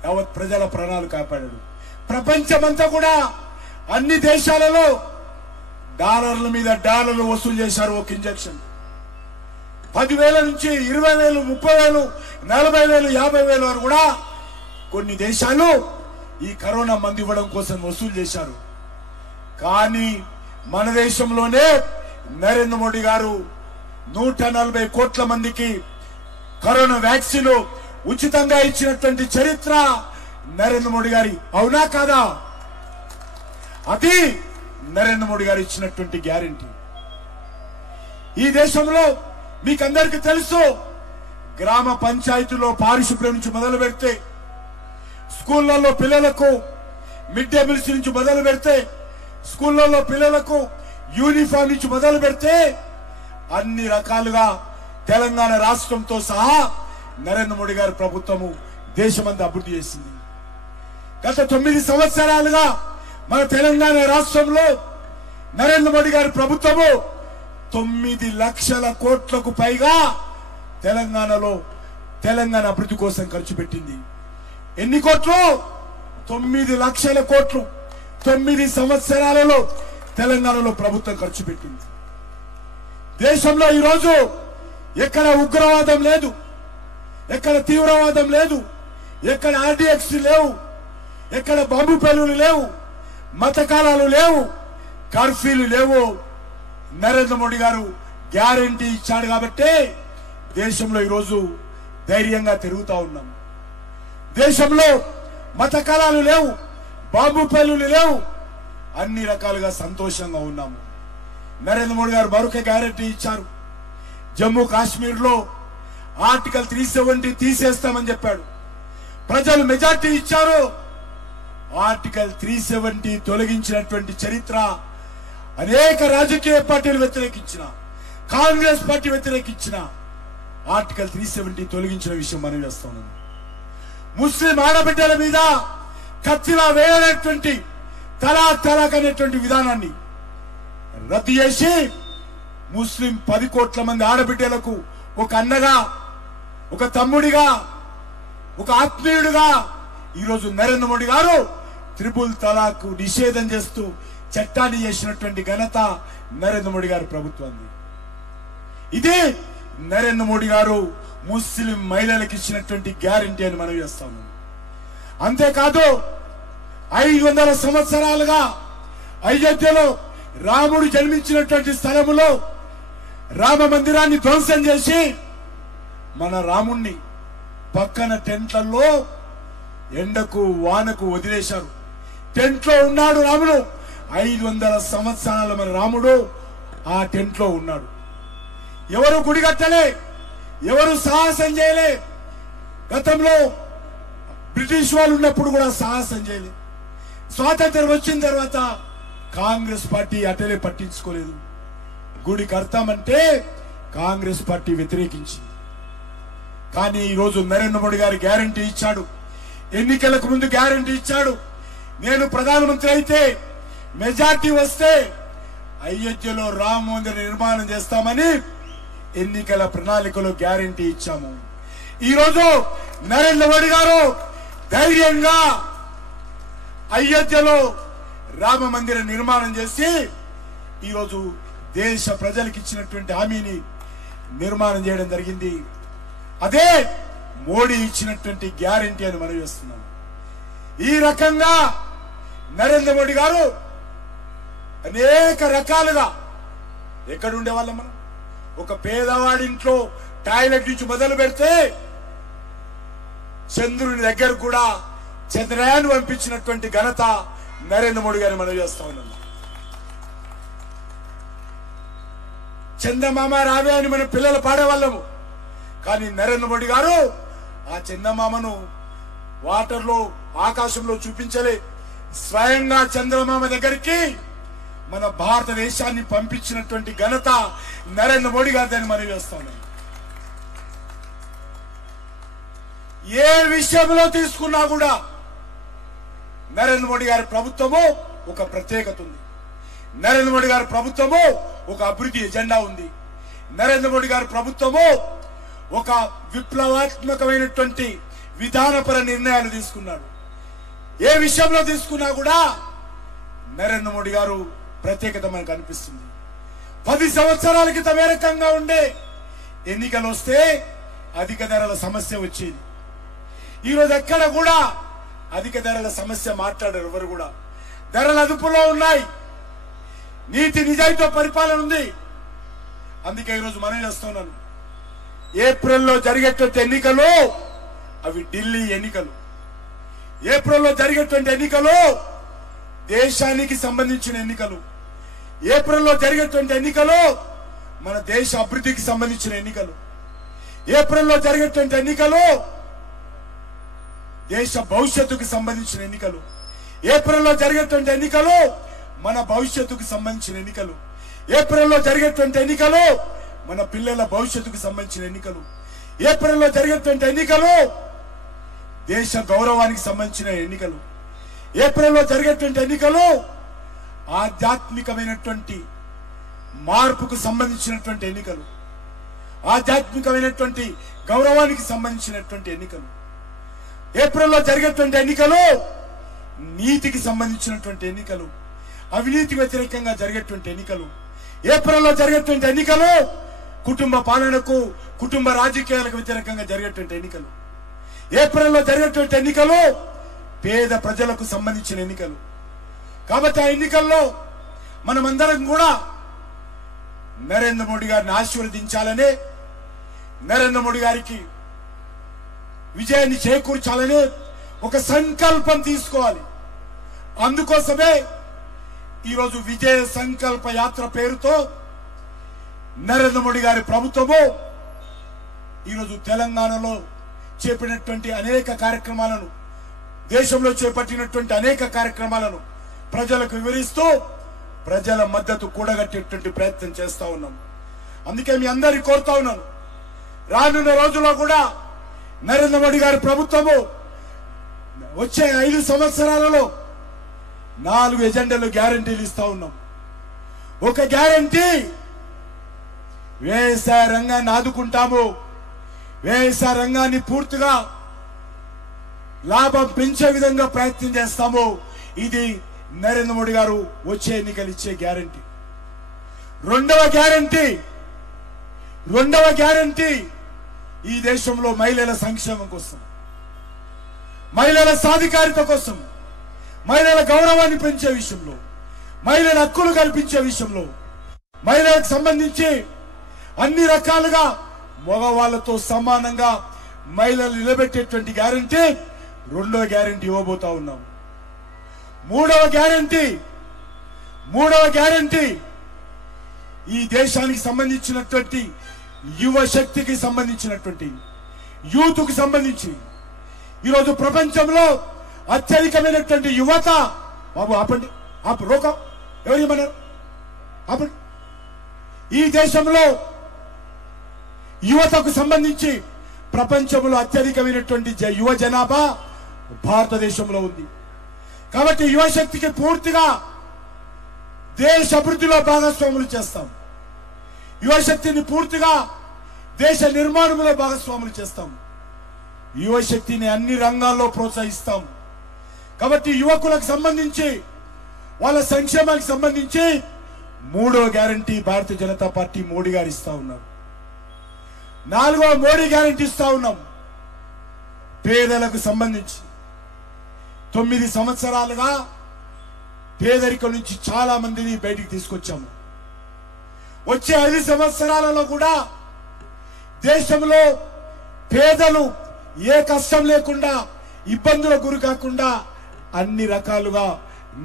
యావత్ ప్రజల ప్రాణాలు కాపాడాడు. ప్రపంచమంతా కూడా అన్ని దేశాలలో డాలర్ల మీద డాలర్లు వసూలు చేశారు ఒక ఇంజెక్షన్. 10,000 నుంచి 20,000, 30,000, 40,000, 50,000 వరకు కూడా కొన్ని దేశాలు ఈ కరోనా మందు ఇవ్వడం కోసం వసూలు చేశారు. కానీ మన దేశంలోనే నరేంద్ర మోడీ గారు 140 కోట్ల మందికి కరోనా వ్యాక్సిన్ ఉచితంగా ఇచ్చినటువంటి చరిత్ర నరేంద్ర మోడీ గారి. అవునా కాదా? అది నరేంద్ర మోడీ గారు ఇచ్చినటువంటి గ్యారెంటీ. ఈ దేశంలో మీకందరికీ తెలుసు, గ్రామ పంచాయతీలో పారిశుభ్రం నుంచి మొదలు పెడితే, స్కూళ్లలో పిల్లలకు మిడ్ డే మీల్స్ నుంచి మొదలు పెడితే, స్కూళ్లలో పిల్లలకు యూనిఫామ్ నుంచి మొదలు పెడితే, అన్ని రకాలుగా తెలంగాణ రాష్ట్రంతో సహా నరేంద్ర మోడీ గారి ప్రభుత్వము దేశమంతా అభివృద్ధి చేసింది. గత 9 సంవత్సరాలుగా మన తెలంగాణ రాష్ట్రంలో నరేంద్ర మోడీ గారి ప్రభుత్వము 9 లక్షల కోట్లకు పైగా తెలంగాణ అభివృద్ధి కోసం ఖర్చు పెట్టింది. ఎన్ని కోట్లు? 9 లక్షల కోట్లు 9 సంవత్సరాలలో తెలంగాణలో ప్రభుత్వం ఖర్చు పెట్టింది. దేశంలో ఈరోజు ఎక్కడ ఉగ్రవాదం లేదు, ఎక్కడ తీవ్రవాదం లేదు, ఎక్కడ ఆర్డిఎక్స్ లేవు, ఎక్కడ బాంబు పేలులు లేవు, మతకాలాలు లేవు, కర్ఫ్యూలు లేవు. నరేంద్ర మోడీ గారు గ్యారెంటీ ఇచ్చాడు కాబట్టి దేశంలో ఈరోజు ధైర్యంగా తిరుగుతా ఉన్నాం. దేశంలో మతకాలాలు లేవు, బాంబు పేలులు లేవు, అన్ని రకాలుగా సంతోషంగా ఉన్నాము. నరేంద్ర మోడీ గారు మరొక గ్యారెంటీ ఇచ్చారు. జమ్మూ కాశ్మీర్ లో ఆర్టికల్ 370 తీసేస్తామని చెప్పాడు. ప్రజలు మెజార్టీ ఇచ్చారు. ఆర్టికల్ 370 తొలగించినటువంటి చరిత్ర అనేక రాజకీయ పార్టీలు వ్యతిరేకించిన, కాంగ్రెస్ పార్టీ వ్యతిరేకించిన ఆర్టికల్ 370 తొలగించిన విషయం మనం చేస్తున్నాం. ముస్లిం ఆడబిడ్డల మీద కత్తిలా వేయనటువంటి తలాక్ అనేటువంటి విధానాన్ని రద్దు చేసి ముస్లిం 10 కోట్ల మంది ఆడబిడ్డలకు ఒక అన్నగా, ఒక తమ్ముడిగా, ఒక ఆత్మీయుడిగా ఈరోజు నరేంద్ర మోడీ గారు త్రిపుల్ తలాక్ నిషేధం చేస్తూ చట్టాన్ని చేసినటువంటి ఘనత నరేంద్ర మోడీ గారి ప్రభుత్వాన్ని. ఇది నరేంద్ర మోడీ గారు ముస్లిం మహిళలకు ఇచ్చినటువంటి గ్యారెంటీ అని మనం చేస్తాము. అంతేకాదు 500 సంవత్సరాలుగా అయోధ్యలో రాముడు జన్మించినటువంటి స్థలములో రామ మందిరాన్ని ధ్వంసం చేసి మన రాముణ్ణి పక్కన టెంట్లలో ఎండకు వానకు వదిలేశారు. టెంట్ లో ఉన్నాడు రాముడు. 500 సంవత్సరాల మన రాముడు ఆ టెంట్ లో ఉన్నాడు. ఎవరు గుడి కట్టలే, ఎవరు సాహసం చేయలే. గతంలో బ్రిటిష్ వాళ్ళు ఉన్నప్పుడు కూడా సాహసం చేయలే. స్వాతంత్రం వచ్చిన తర్వాత కాంగ్రెస్ పార్టీ అటలే పట్టించుకోలేదు. గుడి కడతామంటే కాంగ్రెస్ పార్టీ వ్యతిరేకించింది. కానీ ఈరోజు నరేంద్ర మోడీ గారు గ్యారెంటీ ఇచ్చాడు. ఎన్నికలకు ముందు గ్యారెంటీ ఇచ్చాడు. నేను ప్రధానమంత్రి అయితే, మెజార్టీ వస్తే అయోధ్యలో రామ మందిర నిర్మాణం చేస్తామని ఎన్నికల ప్రణాళికలో గ్యారెంటీ ఇచ్చాము. ఈరోజు నరేంద్ర మోడీ గారు ధైర్యంగా అయోధ్యలో రామ మందిర నిర్మాణం చేసి ఈరోజు దేశ ప్రజలకు ఇచ్చినటువంటి హామీని నిర్మాణం చేయడం జరిగింది. అదే మోడీ ఇచ్చినటువంటి గ్యారెంటీ అని మనం చేస్తున్నాం. ఈ రకంగా నరేంద్ర మోడీ గారు అనేక రకాలుగా ఎక్కడుండే వాళ్ళం మనం. ఒక పేదవాడింట్లో టాయిలెట్ నుంచి మొదలు పెడితే చంద్రుని దగ్గర కూడా చంద్రయాన్ పంపించినటువంటి ఘనత నరేంద్ర మోడీ గారిని మనం చేస్తా ఉన్నాం. చందమామ రావే అని మన పిల్లలు పాడేవాళ్ళము. కానీ నరేంద్ర మోడీ గారు ఆ చందమామను వాటర్లో, ఆకాశంలో చూపించలే. స్వయంగా చంద్రమామ దగ్గరికి మన భారతదేశాన్ని పంపించినటువంటి ఘనత నరేంద్ర మోడీ గారిని మనం చేస్తా ఉన్నాం. ఏ విషయంలో తీసుకున్నా కూడా నరేంద్ర మోడీ గారి ప్రభుత్వము ఒక ప్రత్యేకత ఉంది. నరేంద్ర మోడీ గారి ప్రభుత్వము ఒక అభివృద్ధి ఎజెండా ఉంది. నరేంద్ర మోడీ గారి ప్రభుత్వము ఒక విప్లవాత్మకమైనటువంటి విధానపర నిర్ణయాలు తీసుకున్నాడు. ఏ విషయంలో తీసుకున్నా కూడా నరేంద్ర మోడీ గారు ప్రత్యేకత మనకు అనిపిస్తుంది. 10 సంవత్సరాల క్రితం ఏ రకంగా ఉండే ఎన్నికలు వస్తే అధిక ధరల సమస్య వచ్చేది. ఈరోజు ఎక్కడ కూడా అధిక ధరల సమస్య మాట్లాడారు ఎవరు కూడా. ధరలు అదుపులో ఉన్నాయి, నీతి నిజాయితీతో పరిపాలన ఉంది. అందుకే ఈరోజు మనం చేస్తున్నాను, ఏప్రిల్లో జరిగేటువంటి ఎన్నికలు అవి ఢిల్లీ ఎన్నికలు. ఏప్రిల్లో జరిగేటువంటి ఎన్నికలు దేశానికి సంబంధించిన ఎన్నికలు. ఏప్రిల్లో జరిగేటువంటి ఎన్నికలు మన దేశ అభివృద్ధికి సంబంధించిన ఎన్నికలు. ఏప్రిల్లో జరిగేటువంటి ఎన్నికలు దేశ భవిష్యత్తుకు సంబంధించిన ఎన్నికలు. ఏప్రిల్లో జరిగేటువంటి ఎన్నికలు మన భవిష్యత్తుకు సంబంధించిన ఎన్నికలు. ఏప్రిల్లో జరిగేటువంటి ఎన్నికలు మన పిల్లల భవిష్యత్తుకు సంబంధించిన ఎన్నికలు. ఏప్రిల్లో జరిగేటువంటి ఎన్నికలు దేశ గౌరవానికి సంబంధించిన ఎన్నికలు. ఏప్రిల్లో జరిగేటువంటి ఎన్నికలు ఆధ్యాత్మికమైనటువంటి మార్పుకు సంబంధించినటువంటి ఎన్నికలు. ఆధ్యాత్మికమైనటువంటి గౌరవానికి సంబంధించినటువంటి ఎన్నికలు. ఏప్రిల్లో జరిగేటువంటి ఎన్నికలు నీతికి సంబంధించినటువంటి ఎన్నికలు. అవినీతి వ్యతిరేకంగా జరిగేటువంటి ఎన్నికలు. ఏప్రిల్లో జరిగేటువంటి ఎన్నికలు కుటుంబ పాలనకు, కుటుంబ రాజకీయాలకు వ్యతిరేకంగా జరిగేటువంటి ఎన్నికలు. ఏప్రిల్లో జరిగేటువంటి ఎన్నికలు పేద ప్రజలకు సంబంధించిన ఎన్నికలు. కాబట్టి ఆ ఎన్నికల్లో మనమందరం కూడా నరేంద్ర మోడీ గారిని ఆశీర్వదించాలని, నరేంద్ర మోడీ గారికి విజయాన్ని చేకూర్చాలని ఒక సంకల్పం తీసుకోవాలి. అందుకోసమే ఈరోజు విజయ సంకల్ప యాత్ర పేరుతో నరేంద్ర మోడీ గారి ప్రభుత్వము ఈరోజు తెలంగాణలో చేపట్టినటువంటి అనేక కార్యక్రమాలను, దేశంలో చేపట్టినటువంటి అనేక కార్యక్రమాలను ప్రజలకు వివరిస్తూ ప్రజల మద్దతు కూడగట్టేటువంటి ప్రయత్నం చేస్తా ఉన్నాం. అందుకే మీ అందరినీ కోరుతా ఉన్నాను, రానున్న రోజుల్లో కూడా నరేంద్ర మోడీ గారి ప్రభుత్వము వచ్చే 5 సంవత్సరాలలో 4 ఎజెండాలు గ్యారంటీలు ఇస్తా ఉన్నాం. ఒక గ్యారంటీ, వ్యవసాయ రంగాన్ని ఆదుకుంటాము, వ్యవసాయ రంగాన్ని పూర్తిగా లాభం పెంచే విధంగా ప్రయత్నం చేస్తాము. ఇది నరేంద్ర మోడీ గారు వచ్చే ఎన్నికలు ఇచ్చే గ్యారంటీ. రెండవ గ్యారంటీ ఈ దేశంలో మహిళల సంక్షేమం కోసం, మహిళల సాధికారిత కోసం, మహిళల గౌరవాన్ని పెంచే విషయంలో, మహిళల హక్కులు కల్పించే విషయంలో, మహిళలకు సంబంధించి అన్ని రకాలుగా మగవాళ్లతో సమానంగా మహిళలు నిలబెట్టేటువంటి గ్యారంటీ రెండవ గ్యారంటీ ఇవ్వబోతా ఉన్నాం. మూడవ గ్యారంటీ ఈ దేశానికి సంబంధించినటువంటి యువ శక్తికి సంబంధించినటువంటి, యూత్కు సంబంధించి ఈరోజు ప్రపంచంలో అత్యధికమైనటువంటి యువత. బాబు ఆపండి, రోకం, ఎవరు ఏమన్నారు, ఆపండి. ఈ దేశంలో యువతకు సంబంధించి ప్రపంచంలో అత్యధికమైనటువంటి యువ జనాభా భారతదేశంలో ఉంది. కాబట్టి యువశక్తికి పూర్తిగా దేశ అభివృద్ధిలో భాగస్వాములు చేస్తాం. యువశక్తిని పూర్తిగా దేశ నిర్మాణంలో భాగస్వాములు చేస్తాం. యువశక్తిని అన్ని రంగాల్లో ప్రోత్సహిస్తాం. కాబట్టి యువకులకు సంబంధించి, వాళ్ళ సంక్షేమానికి సంబంధించి మూడో గ్యారంటీ భారతీయ జనతా పార్టీ మోడీ గారు ఇస్తా ఉన్నారు. నాలుగో మోడీ గ్యారంటీ ఇస్తా ఉన్నాం. పేదలకు సంబంధించి 9 సంవత్సరాలుగా పేదరికం నుంచి చాలా మందిని బయటికి తీసుకొచ్చాము. వచ్చే 5 సంవత్సరాలలో కూడా దేశంలో పేదలు ఏ కష్టం లేకుండా, ఇబ్బందులకు గురి కాకుండా అన్ని రకాలుగా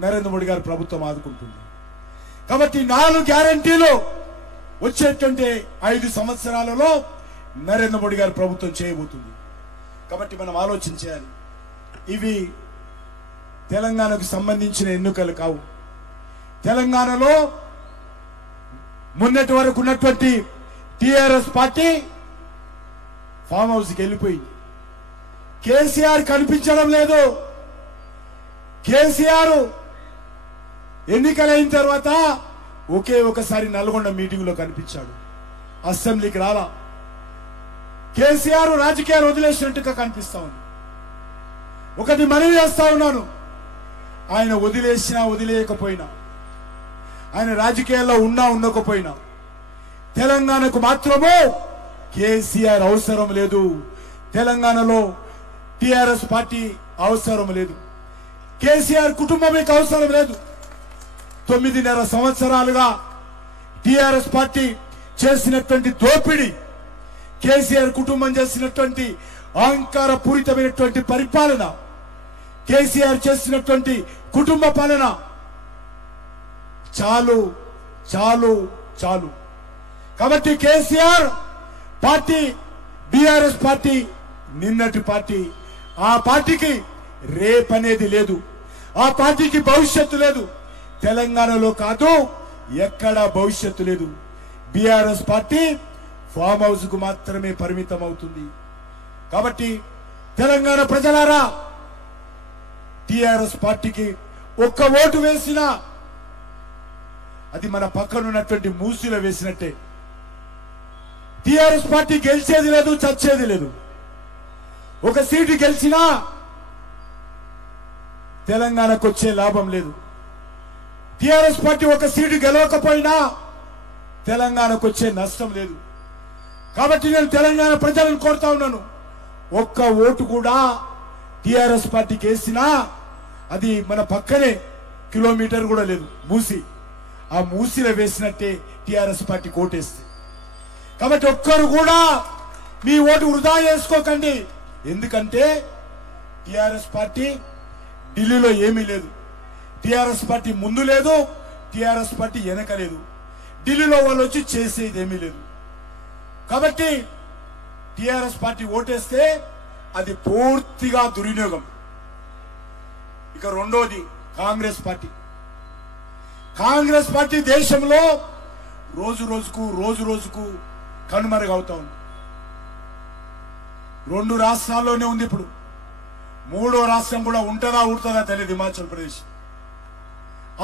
నరేంద్ర మోడీ గారి ప్రభుత్వం ఆదుకుంటుంది. కాబట్టి 4 గ్యారంటీలు వచ్చేటువంటి 5 సంవత్సరాలలో నరేంద్ర మోడీ గారి ప్రభుత్వం చేయబోతుంది. కాబట్టి మనం ఆలోచన చేయాలి. ఇవి తెలంగాణకు సంబంధించిన ఎన్నికలు కావు. తెలంగాణలో మొన్నటి వరకు ఉన్నటువంటి టిఆర్ఎస్ పార్టీ ఫామ్ హౌస్కి వెళ్ళిపోయింది. కేసీఆర్ కనిపించడం లేదు. కేసీఆర్ ఎన్నికలైన తర్వాత ఒకే ఒకసారి నల్గొండ మీటింగ్ లో కనిపించాడు, అసెంబ్లీకి రాలా. కేసీఆర్ రాజకీయాలు వదిలేసినట్టుగా కనిపిస్తా ఉంది. ఒకటి మనవి చేస్తా ఉన్నాను, ఆయన వదిలేసినా వదిలేయకపోయినా ఆయన రాజకీయాల్లో ఉండకపోయినా తెలంగాణకు మాత్రము కేసీఆర్ అవసరం లేదు. తెలంగాణలో టిఆర్ఎస్ పార్టీ అవసరం లేదు. కేసీఆర్ కుటుంబం మీకు అవసరం లేదు. 9.5 సంవత్సరాలుగా టిఆర్ఎస్ పార్టీ చేసినటువంటి దోపిడీ, కేసీఆర్ కుటుంబం చేసినటువంటి అహంకార పూరితమైనటువంటి పరిపాలన, కేసీఆర్ చేసినటువంటి కుటుంబ పాలన చాలు చాలు చాలు. కాబట్టి కేసీఆర్ పార్టీ, బీఆర్ఎస్ పార్టీ నిన్నటి పార్టీ. ఆ పార్టీకి రేపనేది లేదు. ఆ పార్టీకి భవిష్యత్తు లేదు. తెలంగాణలో కాదు, ఎక్కడా భవిష్యత్తు లేదు. బీఆర్ఎస్ పార్టీ ఫామ్ హౌస్ కు మాత్రమే పరిమితం అవుతుంది. కాబట్టి తెలంగాణ ప్రజలారా, టిఆర్ఎస్ పార్టీకి ఒక్క ఓటు వేసినా అది మన పక్కనున్నటువంటి మూసిలో వేసినట్టే. టిఆర్ఎస్ పార్టీ గెలిచేది లేదు, చచ్చేది లేదు. ఒక సీటు గెలిచినా తెలంగాణకు వచ్చే లాభం లేదు. టిఆర్ఎస్ పార్టీ ఒక సీటు గెలవకపోయినా తెలంగాణకు వచ్చే నష్టం లేదు. కాబట్టి నేను తెలంగాణ ప్రజలను కోరుతా ఉన్నాను, ఒక్క ఓటు కూడా టిఆర్ఎస్ పార్టీకి వేసినా అది మన పక్కనే కిలోమీటర్ కూడా లేదు మూసి. ఆ మూసిలో వేసినట్టే టిఆర్ఎస్ పార్టీ ఓటేస్తే. కాబట్టి ఒక్కరు కూడా మీ ఓటు వృధా చేసుకోకండి. ఎందుకంటే టిఆర్ఎస్ పార్టీ ఢిల్లీలో ఏమీ లేదు. టిఆర్ఎస్ పార్టీ ముందు లేదు, టిఆర్ఎస్ పార్టీ వెనక లేదు. ఢిల్లీలో వాళ్ళు వచ్చి చేసేది ఏమీ లేదు. కాబట్టి టిఆర్ఎస్ పార్టీ ఓటేస్తే అది పూర్తిగా దుర్వినియోగం. ఇక రెండోది కాంగ్రెస్ పార్టీ. కాంగ్రెస్ పార్టీ దేశంలో రోజు రోజుకు కనుమరుగవుతా ఉంది. 2 రాష్ట్రాల్లోనే ఉంది. ఇప్పుడు 3వ రాష్ట్రం కూడా ఉంటుందా తెలియదు, హిమాచల్ ప్రదేశ్.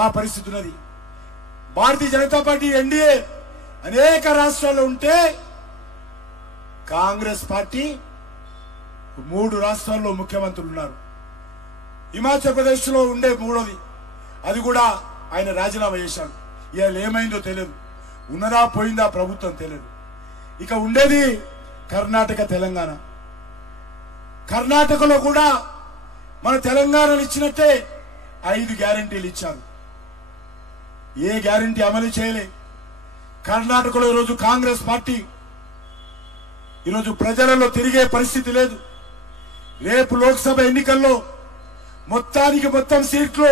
ఆ పరిస్థితి ఉన్నది. భారతీయ జనతా పార్టీ ఎన్డీఏ అనేక రాష్ట్రాల్లో ఉంటే కాంగ్రెస్ పార్టీ 3 రాష్ట్రాల్లో ముఖ్యమంత్రులు ఉన్నారు. హిమాచల్ ప్రదేశ్ లో ఉండే 3వది, అది కూడా ఆయన రాజీనామా చేశాడు. ఇవాళ ఏమైందో తెలియదు, ఉన్నదా పోయిందా ప్రభుత్వం తెలియదు. ఇక ఉండేది కర్ణాటక, తెలంగాణ. కర్ణాటకలో కూడా మన తెలంగాణలో ఇచ్చినట్టే 5 గ్యారెంటీలు ఇచ్చారు. ఏ గ్యారెంటీ అమలు చేయలే. కర్ణాటకలో ఈరోజు కాంగ్రెస్ పార్టీ ఈరోజు ప్రజలలో తిరిగే పరిస్థితి లేదు. రేపు లోక్సభ ఎన్నికల్లో మొత్తం సీట్లు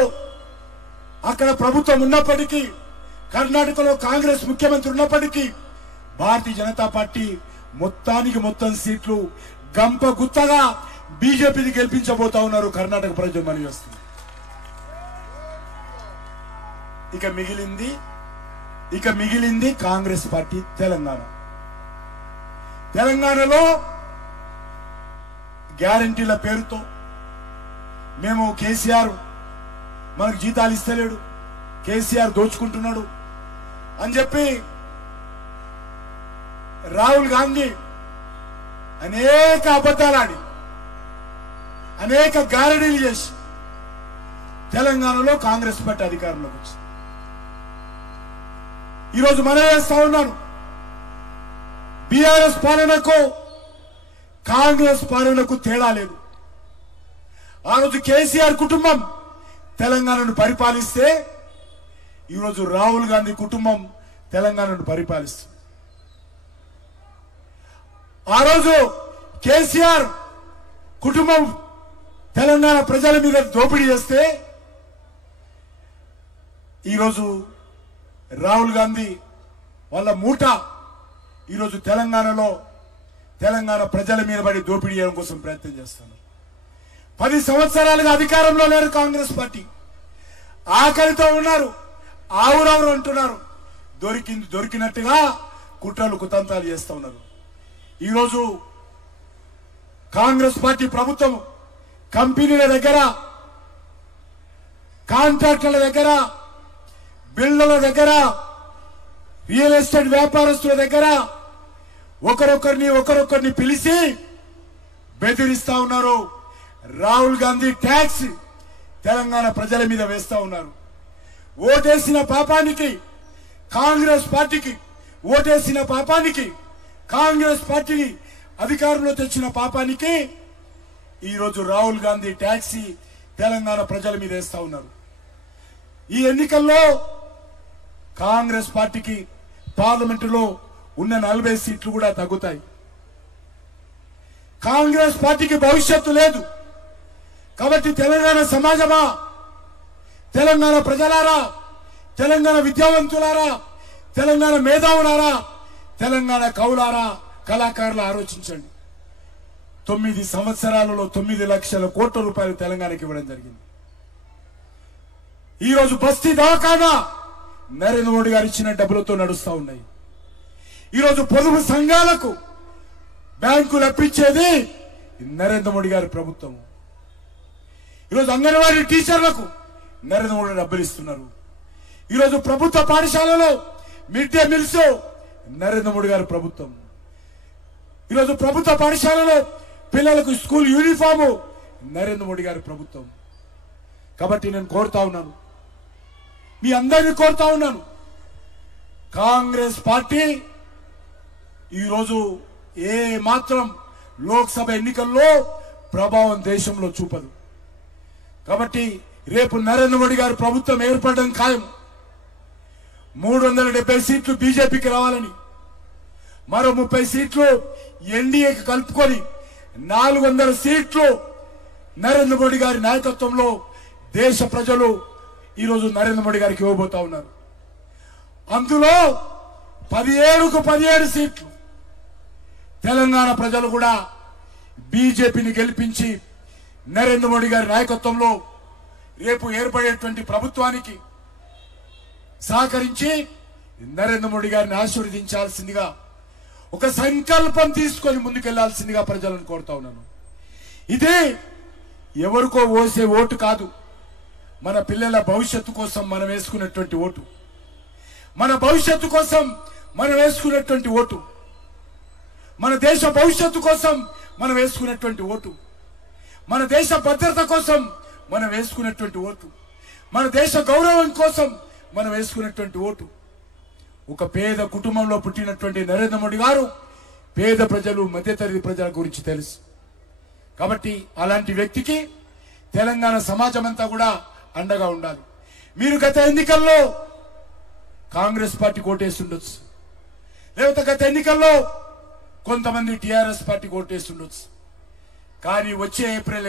అక్కడ ప్రభుత్వం ఉన్నప్పటికీ, కర్ణాటకలో కాంగ్రెస్ ముఖ్యమంత్రి ఉన్నప్పటికీ భారతీయ జనతా పార్టీ మొత్తం సీట్లు గంప గుత్తగా బీజేపీని గెలిపించబోతా ఉన్నారు కర్ణాటక ప్రజలు మనవి వస్తుంది. ఇక మిగిలింది కాంగ్రెస్ పార్టీ తెలంగాణలో గ్యారంటీల పేరుతో మేము కేసీఆర్ మనకు జీతాలు ఇస్తలేడు, కేసీఆర్ దోచుకుంటున్నాడు అని చెప్పి రాహుల్ గాంధీ అనేక అబద్ధాలాడి అనేక గ్యారంటీలు చేసి తెలంగాణలో కాంగ్రెస్ పార్టీ అధికారంలోకి వచ్చింది. ఈరోజు మనం వేస్తా ఉన్నాను, బీఆర్ఎస్ పాలనకు కాంగ్రెస్ పాలనకు తేడా లేదు. ఆ రోజు కేసీఆర్ కుటుంబం తెలంగాణను పరిపాలిస్తే ఈరోజు రాహుల్ గాంధీ కుటుంబం తెలంగాణను పరిపాలిస్తుంది. ఆ రోజు కేసీఆర్ కుటుంబం తెలంగాణ ప్రజల మీద దోపిడీ చేస్తే ఈరోజు రాహుల్ గాంధీ వాళ్ళ మూట ఈరోజు తెలంగాణ ప్రజల మీద పడి దోపిడీ చేయడం కోసం ప్రయత్నం చేస్తున్నారు. 10 సంవత్సరాలుగా అధికారంలో లేరు కాంగ్రెస్ పార్టీ. ఆకలితో ఉన్నారు, ఆవురవురు అంటున్నారు. దొరికినట్టుగా కుట్రలు చేస్తూ ఉన్నారు. ఈరోజు కాంగ్రెస్ పార్టీ ప్రభుత్వం కంపెనీల దగ్గర, కాంట్రాక్టర్ల దగ్గర, బిల్డర్ల దగ్గర, రియల్ ఎస్టేట్ వ్యాపారస్తుల దగ్గర ఒకరొకరిని పిలిచి బెదిరిస్తా ఉన్నారు. రాహుల్ గాంధీ ట్యాక్స్ తెలంగాణ ప్రజల మీద వేస్తా ఉన్నారు. ఓటేసిన పాపానికి కాంగ్రెస్ పార్టీకి ఓటేసిన పాపానికి, కాంగ్రెస్ పార్టీని అధికారంలో తెచ్చిన పాపానికి ఈరోజు రాహుల్ గాంధీ ట్యాక్సీ తెలంగాణ ప్రజల మీద వేస్తా ఉన్నారు. ఈ ఎన్నికల్లో కాంగ్రెస్ పార్టీకి పార్లమెంటులో ఉన్న 40 సీట్లు కూడా తగ్గుతాయి. కాంగ్రెస్ పార్టీకి భవిష్యత్తు లేదు. కాబట్టి తెలంగాణ సమాజమా, తెలంగాణ ప్రజలారా, తెలంగాణ విద్యావంతులారా, తెలంగాణ మేధావులారా, తెలంగాణ కవులారా, కళాకారులు ఆలోచించండి. 9 సంవత్సరాలలో 9 లక్షల కోట్ల రూపాయలు తెలంగాణకి ఇవ్వడం జరిగింది. ఈరోజు బస్తీ దవాఖానా నరేంద్ర మోడీ గారు ఇచ్చిన డబ్బులతో నడుస్తా ఉన్నాయి. ఈరోజు పొదుపు సంఘాలకు బ్యాంకులు అప్పించేది నరేంద్ర మోడీ గారి ప్రభుత్వం. ఈరోజు అంగన్వాడీ టీచర్లకు నరేంద్ర మోడీ డబ్బులు ఇస్తున్నారు. ఈరోజు ప్రభుత్వ పాఠశాలలో mid day meals Narendra Modi గారి ప్రభుత్వం. ఈరోజు ప్రభుత్వ పాఠశాలలో పిల్లలకు స్కూల్ యూనిఫాము నరేంద్ర మోడీ గారి ప్రభుత్వం. కాబట్టి నేను కోరుతా ఉన్నాను, మీ అందరినీ కోరుతా ఉన్నాను, కాంగ్రెస్ పార్టీ ఈరోజు ఏ మాత్రం లోక్సభ ఎన్నికల్లో ప్రభావం దేశంలో చూపదు. కాబట్టి రేపు నరేంద్ర మోడీ గారి ప్రభుత్వం ఏర్పడడం ఖాయం. 370 సీట్లు బీజేపీకి రావాలని, మరో 30 సీట్లు ఎన్డీఏకి కలుపుకొని 400 సీట్లు నరేంద్ర మోడీ గారి నాయకత్వంలో దేశ ప్రజలు ఈరోజు నరేంద్ర మోడీ గారికి ఇవ్వబోతా ఉన్నారు. అందులో 17కు 17 సీట్లు తెలంగాణ ప్రజలు కూడా బీజేపీని గెలిపించి నరేంద్ర మోడీ గారి నాయకత్వంలో రేపు ఏర్పడేటువంటి ప్రభుత్వానికి సహకరించి నరేంద్ర మోడీ గారిని ఆశీర్వదించాల్సిందిగా, ఒక సంకల్పం తీసుకొని ముందుకెళ్లాల్సిందిగా ప్రజలను కోరుతా ఉన్నాను. ఇదే ఎవరికో ఓసే ఓటు కాదు, మన పిల్లల భవిష్యత్తు కోసం మనం వేసుకున్నటువంటి ఓటు, మన భవిష్యత్తు కోసం మనం వేసుకున్నటువంటి ఓటు, మన దేశ భవిష్యత్తు కోసం మనం వేసుకున్నటువంటి ఓటు, మన దేశ భద్రత కోసం మనం వేసుకున్నటువంటి ఓటు, మన దేశ గౌరవం కోసం మనం వేసుకున్నటువంటి ఓటు. ఒక పేద కుటుంబంలో పుట్టినటువంటి నరేంద్ర మోడీ గారు పేద ప్రజలు, మధ్యతరగతి ప్రజల గురించి తెలుసు. కాబట్టి అలాంటి వ్యక్తికి తెలంగాణ సమాజం అంతా కూడా అండగా ఉండాలి. మీరు గత ఎన్నికల్లో కాంగ్రెస్ పార్టీ ఓటేస్తుండొచ్చు, లేకపోతే గత ఎన్నికల్లో కొంతమంది టీఆర్ఎస్ పార్టీ ఓటేస్తుండొచ్చు. కానీ వచ్చే ఏప్రిల్